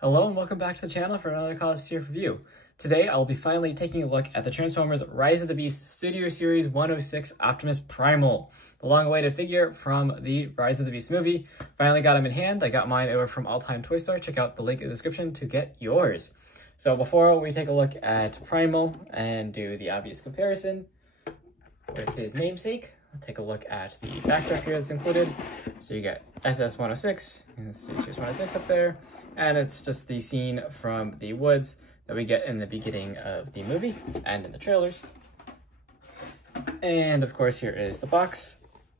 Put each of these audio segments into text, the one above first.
Hello and welcome back to the channel for another College Tier review. Today I'll be finally taking a look at the Transformers Rise of the Beast Studio Series 106 Optimus Primal, the long-awaited figure from the Rise of the Beast movie. Finally got him in hand. I got mine over from All Time Toy Store. Check out the link in the description to get yours. So before we take a look at Primal and do the obvious comparison with his namesake, I'll take a look at the backdrop here that's included. So you get SS-106 and Studio Series 106 up there. And it's just the scene from the woods that we get in the beginning of the movie and in the trailers. And of course, here is the box.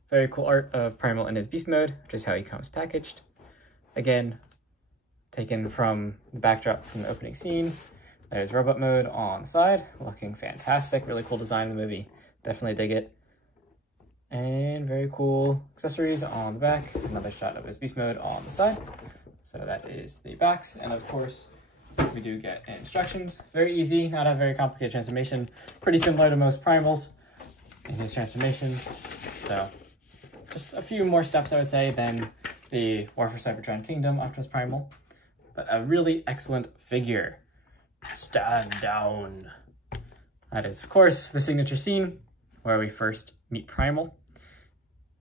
Very cool art of Primal in his beast mode, which is how he comes packaged. Again, taken from the backdrop from the opening scene. There's robot mode on the side, looking fantastic. Really cool design in the movie. Definitely dig it. And very cool accessories on the back. Another shot of his beast mode on the side. So that is the backs, and of course, we do get instructions. Very easy, not a very complicated transformation. Pretty similar to most Primals in his transformations. So just a few more steps, I would say, than the War for Cybertron Kingdom Optimus Primal. But a really excellent figure. Stand down. That is, of course, the signature scene where we first meet Primal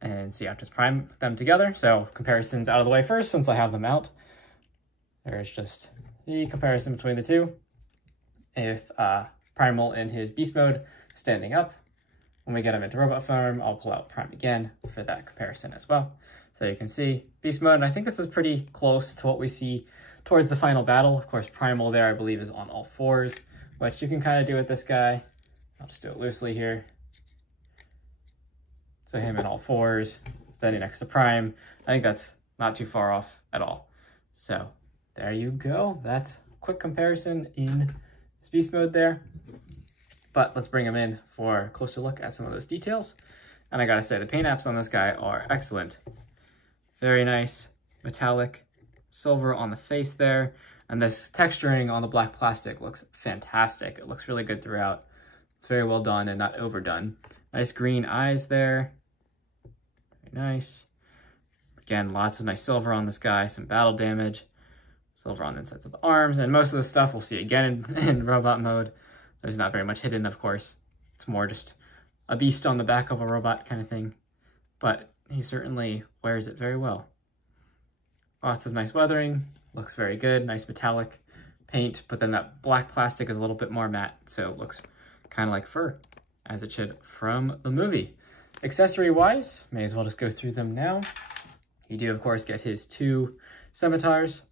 and see Optimus Prime put them together. So comparisons out of the way first, since I have them out. There's just the comparison between the two. With Primal in his beast mode standing up. When we get him into robot form, I'll pull out Prime again for that comparison as well. So you can see beast mode, and I think this is pretty close to what we see towards the final battle. Of course, Primal there, I believe, is on all fours, which you can kind of do with this guy. I'll just do it loosely here. So him in all fours, standing next to Prime. I think that's not too far off at all. So there you go. That's a quick comparison in his beast mode there. But let's bring him in for a closer look at some of those details. And I gotta say, the paint apps on this guy are excellent. Very nice, metallic, silver on the face there. And this texturing on the black plastic looks fantastic. It looks really good throughout. It's very well done and not overdone. Nice green eyes there. Very nice. Again, lots of nice silver on this guy, some battle damage. Silver on the insides of the arms, and most of the stuff we'll see again in robot mode. There's not very much hidden, of course. It's more just a beast on the back of a robot kind of thing. But he certainly wears it very well. Lots of nice weathering. Looks very good. Nice metallic paint, but then that black plastic is a little bit more matte, so it looks kind of like fur, as it should from the movie. Accessory-wise, may as well just go through them now. You do, of course, get his two scimitars,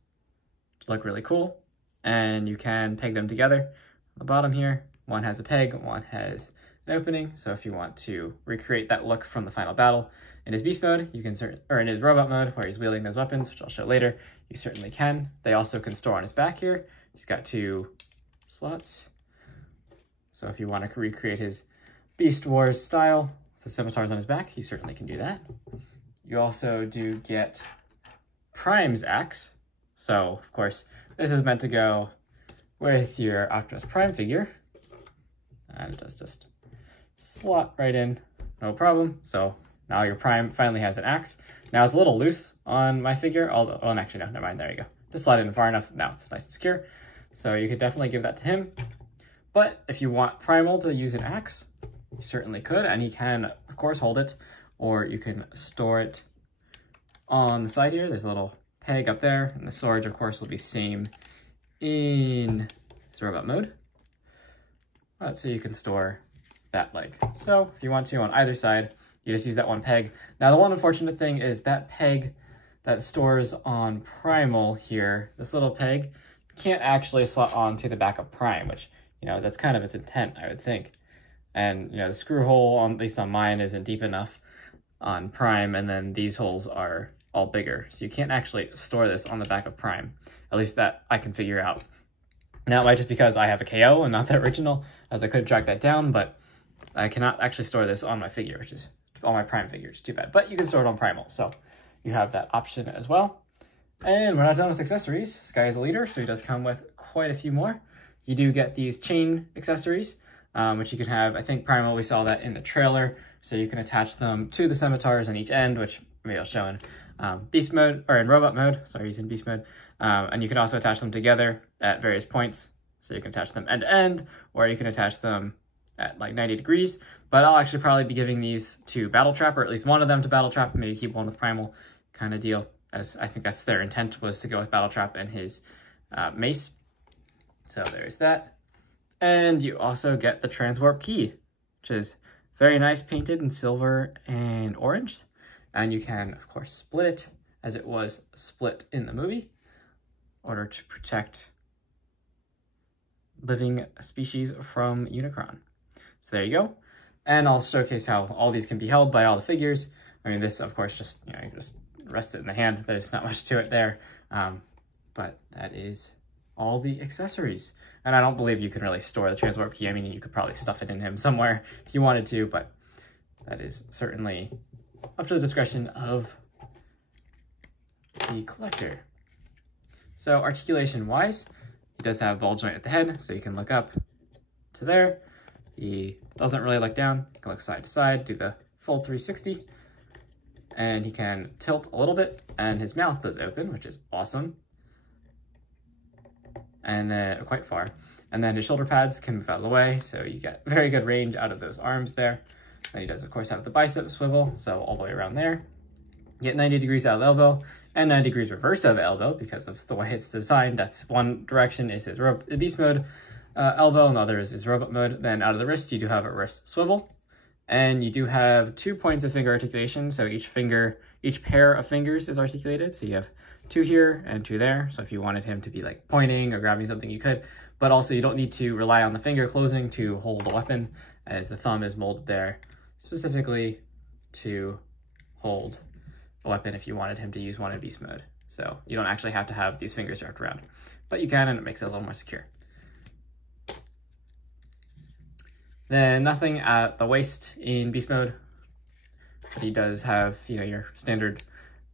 which look really cool, and you can peg them together. On the bottom here, one has a peg, one has an opening, so if you want to recreate that look from the final battle in his beast mode, you can or in his robot mode, where he's wielding those weapons, which I'll show later, you certainly can. They also can store on his back here. He's got two slots. So if you want to recreate his Beast Wars style, the scimitars on his back, you certainly can do that. You also do get Prime's axe. So, of course, this is meant to go with your Optimus Prime figure. And it does just slot right in, no problem. So now your Prime finally has an axe. Now it's a little loose on my figure, although, oh, actually, no, never mind, there you go. Just slide it in far enough, now it's nice and secure. So you could definitely give that to him. But if you want Primal to use an axe, you certainly could, and he can, of course, hold it, or you can store it on the side here. There's a little peg up there, and the storage, of course, will be same in his robot mode. So you can store that leg. So if you want to on either side, you just use that one peg. Now, the one unfortunate thing is that peg that stores on Primal here, this little peg, can't actually slot onto the back of Prime, which, you know, that's kind of its intent, I would think. And, you know, the screw hole, at least on mine, isn't deep enough on Prime, and then these holes are all bigger. So you can't actually store this on the back of Prime. At least that I can figure out. Now, it might just because I have a KO and not the original, as I could track that down, but I cannot actually store this on my figure, which is on my Prime figures. Too bad. But you can store it on Primal, so you have that option as well. And we're not done with accessories. This guy is a leader, so he does come with quite a few more. You do get these chain accessories, which you can have. I think Primal, we saw that in the trailer, so you can attach them to the scimitars on each end, which maybe I'll show in beast mode, or in robot mode, sorry, he's in beast mode. And you can also attach them together at various points. So you can attach them end to end, or you can attach them at like 90 degrees. But I'll actually probably be giving these to Battle Trap, or at least one of them to Battle Trap, maybe keep one with Primal kind of deal, as I think that's their intent, was to go with Battle Trap and his mace. So there's that. And you also get the Transwarp key, which is very nice, painted in silver and orange. And you can, of course, split it as it was split in the movie in order to protect living species from Unicron. So there you go. And I'll showcase how all these can be held by all the figures. I mean, this, of course, just, you know, you just rest it in the hand. There's not much to it there. But that is all the accessories. And I don't believe you can really store the Transwarp key. I mean, you could probably stuff it in him somewhere if you wanted to, but that is certainly up to the discretion of the collector. So articulation-wise, he does have ball joint at the head, so you can look up to there. He doesn't really look down. He can look side to side, do the full 360. And he can tilt a little bit, and his mouth does open, which is awesome. And then quite far. And then his shoulder pads can move out of the way, so you get very good range out of those arms there. Then he does, of course, have the bicep swivel, so all the way around there. You get 90 degrees out of the elbow, and 90 degrees reverse of the elbow because of the way it's designed. That's one direction is his beast mode elbow, and the other is his robot mode. Then out of the wrist, you do have a wrist swivel, and you do have 2 points of finger articulation. So each pair of fingers is articulated. So you have 2 here and 2 there. So if you wanted him to be like pointing or grabbing something, you could, but also you don't need to rely on the finger closing to hold a weapon, as the thumb is molded there specifically to hold a weapon if you wanted him to use one in beast mode. So you don't actually have to have these fingers wrapped around, but you can, and it makes it a little more secure. Then nothing at the waist in beast mode. He does have, you know, your standard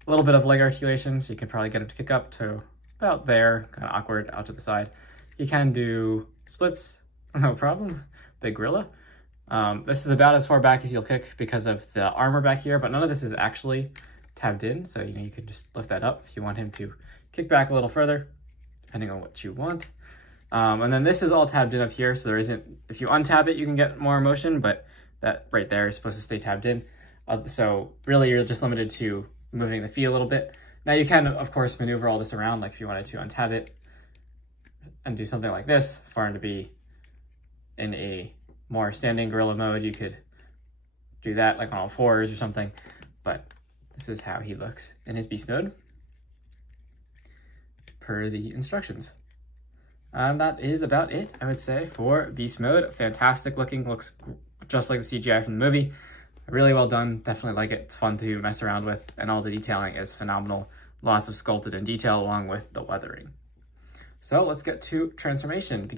little bit of leg articulation, so you can probably get him to kick up to about there, kind of awkward out to the side. He can do splits, no problem. Big gorilla. This is about as far back as he'll kick because of the armor back here, but none of this is actually tabbed in, so you know you can just lift that up if you want him to kick back a little further, depending on what you want. And then this is all tabbed in up here, so there isn't, if you untab it, you can get more motion, but that right there is supposed to stay tabbed in. So really you're just limited to moving the feet a little bit. Now you can, of course, maneuver all this around, like if you wanted to untab it and do something like this, for him to be in a more standing gorilla mode, you could do that like on all fours or something, but this is how he looks in his beast mode per the instructions. And that is about it, I would say, for beast mode. Fantastic looking, looks just like the CGI from the movie. Really well done, definitely like it. It's fun to mess around with, and all the detailing is phenomenal. Lots of sculpted in detail along with the weathering. So let's get to transformation.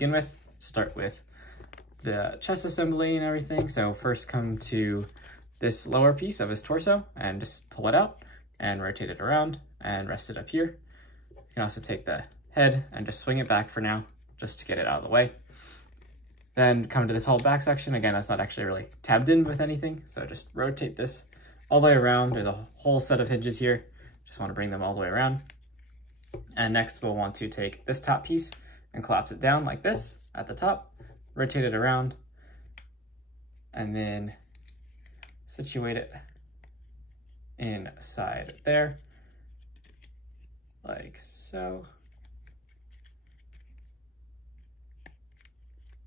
Start with the chest assembly and everything. So first come to this lower piece of his torso and just pull it out and rotate it around and rest it up here. You can also take the head and just swing it back for now, just to get it out of the way. Then come to this whole back section. Again, that's not actually really tabbed in with anything, so just rotate this all the way around. There's a whole set of hinges here. Just want to bring them all the way around. And next we'll want to take this top piece and collapse it down like this at the top, rotate it around, and then situate it inside there, like so.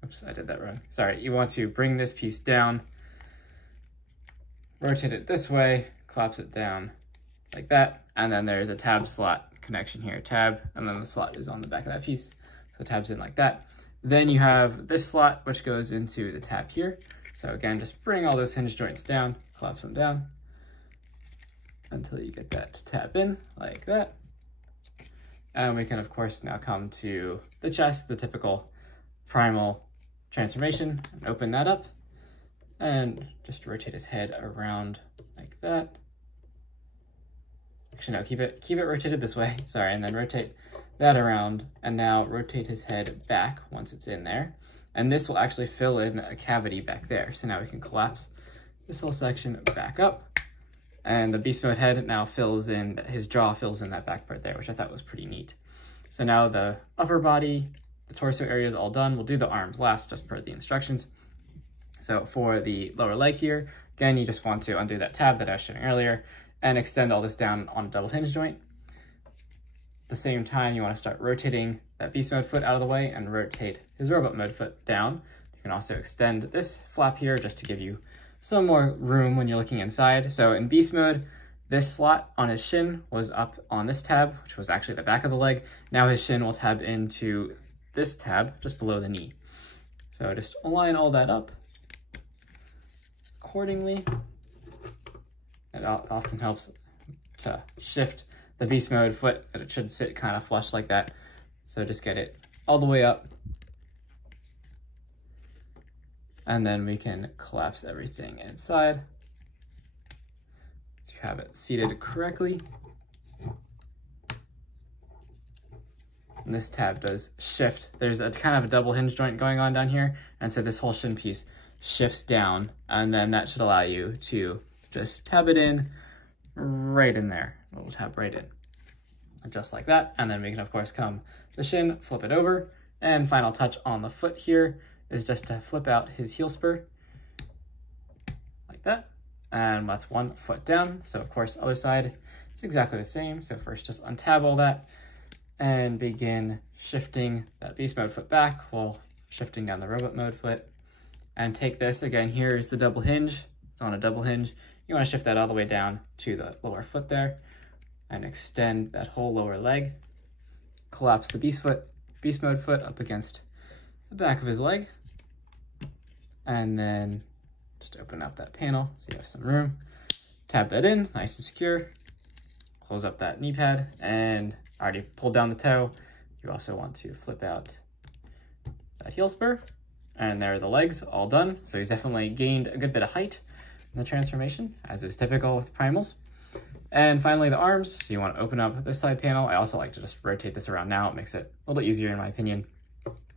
Oops, I did that wrong. Sorry, you want to bring this piece down, rotate it this way, collapse it down like that, and then there's a tab slot connection here, tab, and then the slot is on the back of that piece. So it tabs in like that. Then you have this slot, which goes into the tab here. So again, just bring all those hinge joints down, collapse them down until you get that to tab in like that. And we can, of course, now come to the chest, the typical Primal transformation, and open that up and just rotate his head around like that. Actually, no, keep it rotated this way, sorry, and then rotate that around, and now rotate his head back once it's in there. And this will actually fill in a cavity back there. So now we can collapse this whole section back up And the beast mode head now fills in, his jaw fills in that back part there, which I thought was pretty neat. So now the upper body, the torso area is all done. We'll do the arms last, just per the instructions. So for the lower leg here, again, you just want to undo that tab that I was showing earlier and extend all this down on a double hinge joint. At the same time, you want to start rotating that beast mode foot out of the way and rotate his robot mode foot down. You can also extend this flap here just to give you some more room when you're looking inside. So in beast mode, this slot on his shin was up on this tab, which was actually the back of the leg. Now his shin will tab into this tab just below the knee. So just align all that up accordingly. It often helps to shift the beast mode foot, but it should sit kind of flush like that. So just get it all the way up. And then we can collapse everything inside so you have it seated correctly. And this tab does shift. There's a kind of a double hinge joint going on down here. And so this whole shin piece shifts down, and then that should allow you to just tab it in right in there. We'll tab right in, just like that. And then we can, of course, come the shin, flip it over, and final touch on the foot here is just to flip out his heel spur, like that. And that's one foot down. So, of course, other side is exactly the same. So first, just untab all that and begin shifting that beast mode foot back while shifting down the robot mode foot. And take this, again, here is the double hinge. It's on a double hinge. You want to shift that all the way down to the lower foot there and extend that whole lower leg. Collapse the beast mode foot up against the back of his leg. And then just open up that panel so you have some room. Tab that in, nice and secure. Close up that knee pad, and already pulled down the toe. You also want to flip out that heel spur. And there are the legs all done. So he's definitely gained a good bit of height in the transformation, as is typical with primals. And finally the arms. So you want to open up this side panel. I also like to just rotate this around now. It makes it a little easier in my opinion.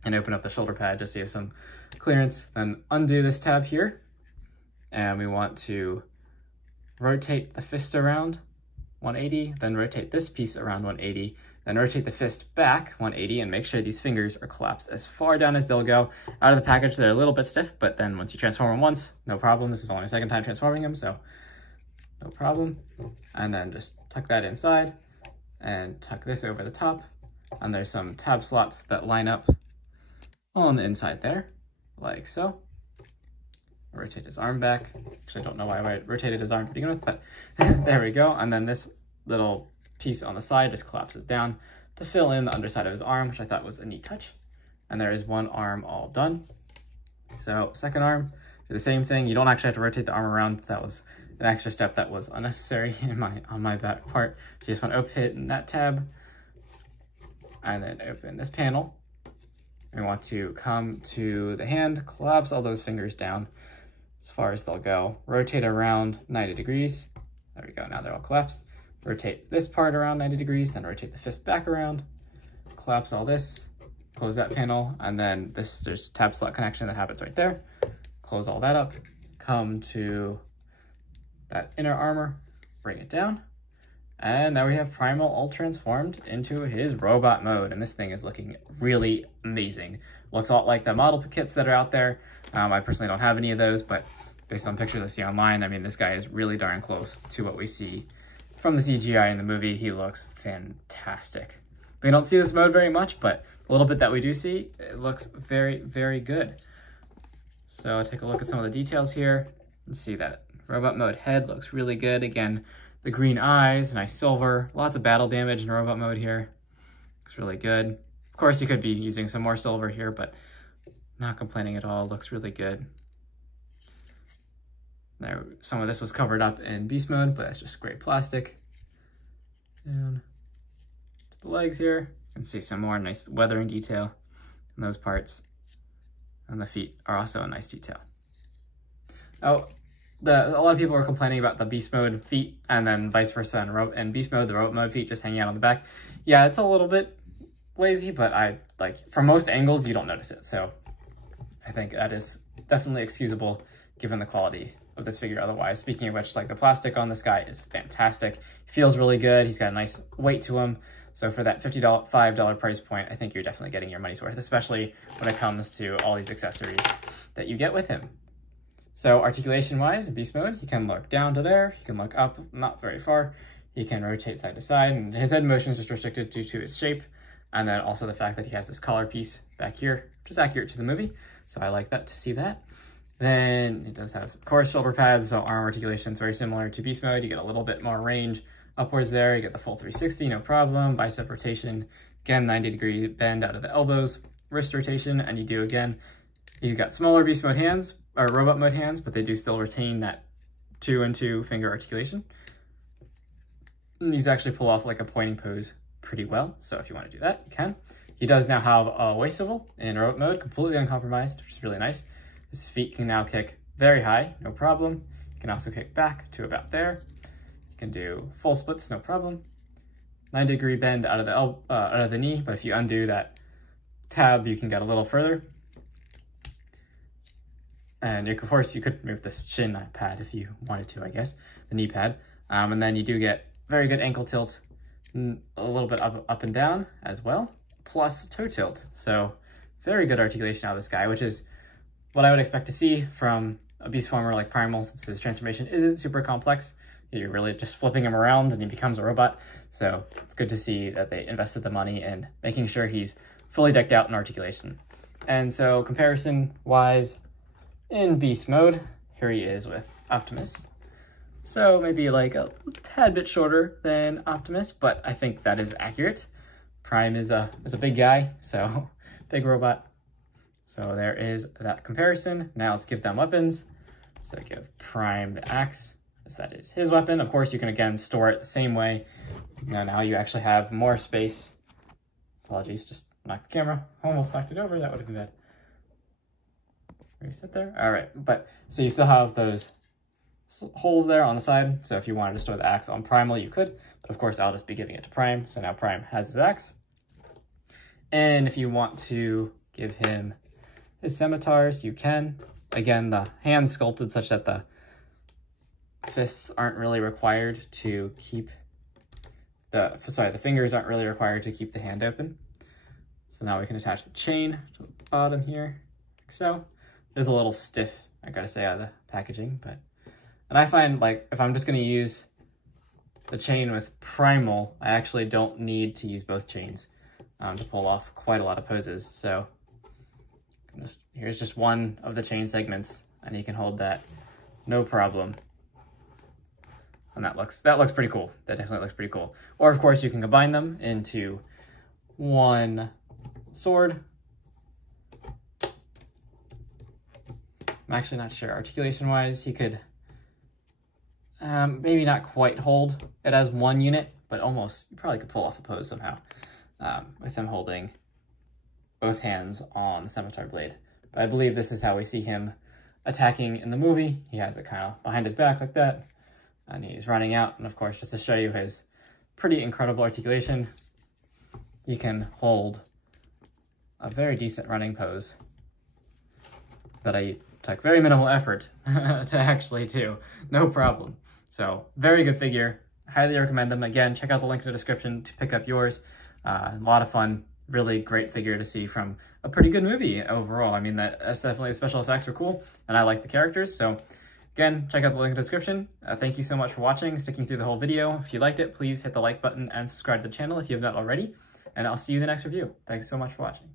And open up the shoulder pad just so you have some clearance. Then undo this tab here. And we want to rotate the fist around 180, then rotate this piece around 180, then rotate the fist back 180 and make sure these fingers are collapsed as far down as they'll go. Out of the package, they're a little bit stiff, but then once you transform them once, no problem. This is only my second time transforming them, so no problem. And then just tuck that inside and tuck this over the top. And there's some tab slots that line up on the inside there, like so. Rotate his arm back. Actually, I don't know why I rotated his arm to begin with, but there we go. And then this little piece on the side just collapses down to fill in the underside of his arm, which I thought was a neat touch. And there is one arm all done. So second arm, do the same thing. You don't actually have to rotate the arm around. That was an extra step that was unnecessary on my back part. So you just want to open that tab and then open this panel. We want to come to the hand, collapse all those fingers down as far as they'll go. Rotate around 90 degrees. There we go, now they're all collapsed. Rotate this part around 90 degrees, then rotate the fist back around. Collapse all this, close that panel, and then there's tab slot connection that happens right there. Close all that up, come to that inner armor, bring it down. And now we have Primal all transformed into his robot mode. And this thing is looking really amazing. Looks a lot like the model kits that are out there. I personally don't have any of those, but based on pictures I see online, I mean, this guy is really darn close to what we see from the CGI in the movie. He looks fantastic. We don't see this mode very much, but a little bit that we do see, it looks very, very good. So take a look at some of the details here and see that robot mode head looks really good. Again, the green eyes, nice silver, lots of battle damage in robot mode here. Looks really good. Of course, you could be using some more silver here, but not complaining at all. Looks really good. There, some of this was covered up in beast mode, but that's just great plastic. And the legs here, you can see some more nice weathering detail in those parts. And the feet are also a nice detail. Oh, a lot of people were complaining about the beast mode feet and then vice versa and beast mode, the robot mode feet just hanging out on the back. Yeah, it's a little bit lazy, but from most angles, you don't notice it. So I think that is definitely excusable given the quality of of this figure otherwise. Speaking of which, like, the plastic on this guy is fantastic. He feels really good. He's got a nice weight to him. So for that $55 price point, I think you're definitely getting your money's worth, especially when it comes to all these accessories that you get with him. So articulation-wise, in beast mode, he can look down to there. He can look up, not very far. He can rotate side to side, and his head motion is just restricted due to its shape. And then also the fact that he has this collar piece back here, which is accurate to the movie. So I like that to see that. Then it does have, of course, shoulder pads, so arm articulation is very similar to beast mode. You get a little bit more range upwards there. You get the full 360, no problem. Bicep rotation, again, 90-degree bend out of the elbows. Wrist rotation, and you do again. He's got smaller beast mode hands, or robot mode hands, but they do still retain that 2-and-2 finger articulation. And these actually pull off like a pointing pose pretty well, so if you want to do that, you can. He does now have a waist swivel in robot mode, completely uncompromised, which is really nice. His feet can now kick very high, no problem. He can also kick back to about there. He can do full splits, no problem. 90-degree bend out of the knee, but if you undo that tab, you can get a little further. And of course, you could move this shin pad if you wanted to, I guess, the knee pad. And then you do get very good ankle tilt, a little bit up and down as well, plus toe tilt. So very good articulation out of this guy, which is what I would expect to see from a beast former like Primal, since his transformation isn't super complex. You're really just flipping him around and he becomes a robot. So it's good to see that they invested the money in making sure he's fully decked out in articulation. And so comparison-wise, in beast mode, here he is with Optimus. So maybe like a tad bit shorter than Optimus, but I think that is accurate. Prime is a big guy, so big robot. So there is that comparison. Now let's give them weapons. So give Prime the axe, as that is his weapon. Of course, you can again store it the same way. Now you actually have more space. Apologies, just knocked the camera. Almost knocked it over. That would have been bad. Reset there. All right, but so you still have those holes there on the side. So if you wanted to store the axe on Primal, you could. But of course, I'll just be giving it to Prime. So now Prime has his axe. And if you want to give him his scimitars, you can. Again, the hand's sculpted such that the fists aren't really required to keep the fingers aren't really required to keep the hand open. So now we can attach the chain to the bottom here, like so. It is a little stiff, I gotta say, out of the packaging, and I find, like, if I'm just gonna use the chain with Primal, I actually don't need to use both chains to pull off quite a lot of poses. So here's just one of the chain segments, and you can hold that no problem. And that looks pretty cool. That definitely looks pretty cool. Or of course you can combine them into one sword. I'm actually not sure. Articulation-wise, he could maybe not quite hold it as one unit, but almost, you probably could pull off a pose somehow with him holding both hands on the scimitar blade. But I believe this is how we see him attacking in the movie. He has it kind of behind his back like that, and he's running out. And of course, just to show you his pretty incredible articulation, he can hold a very decent running pose that I took very minimal effort to actually do, no problem. So very good figure, highly recommend them. Again, check out the link in the description to pick up yours. A lot of fun, really great figure to see from a pretty good movie overall. I mean, that's definitely, the special effects were cool, and I like the characters. So again, check out the link in the description. Thank you so much for watching, sticking through the whole video. If you liked it, please hit the like button and subscribe to the channel if you have not already, and I'll see you in the next review. Thanks so much for watching.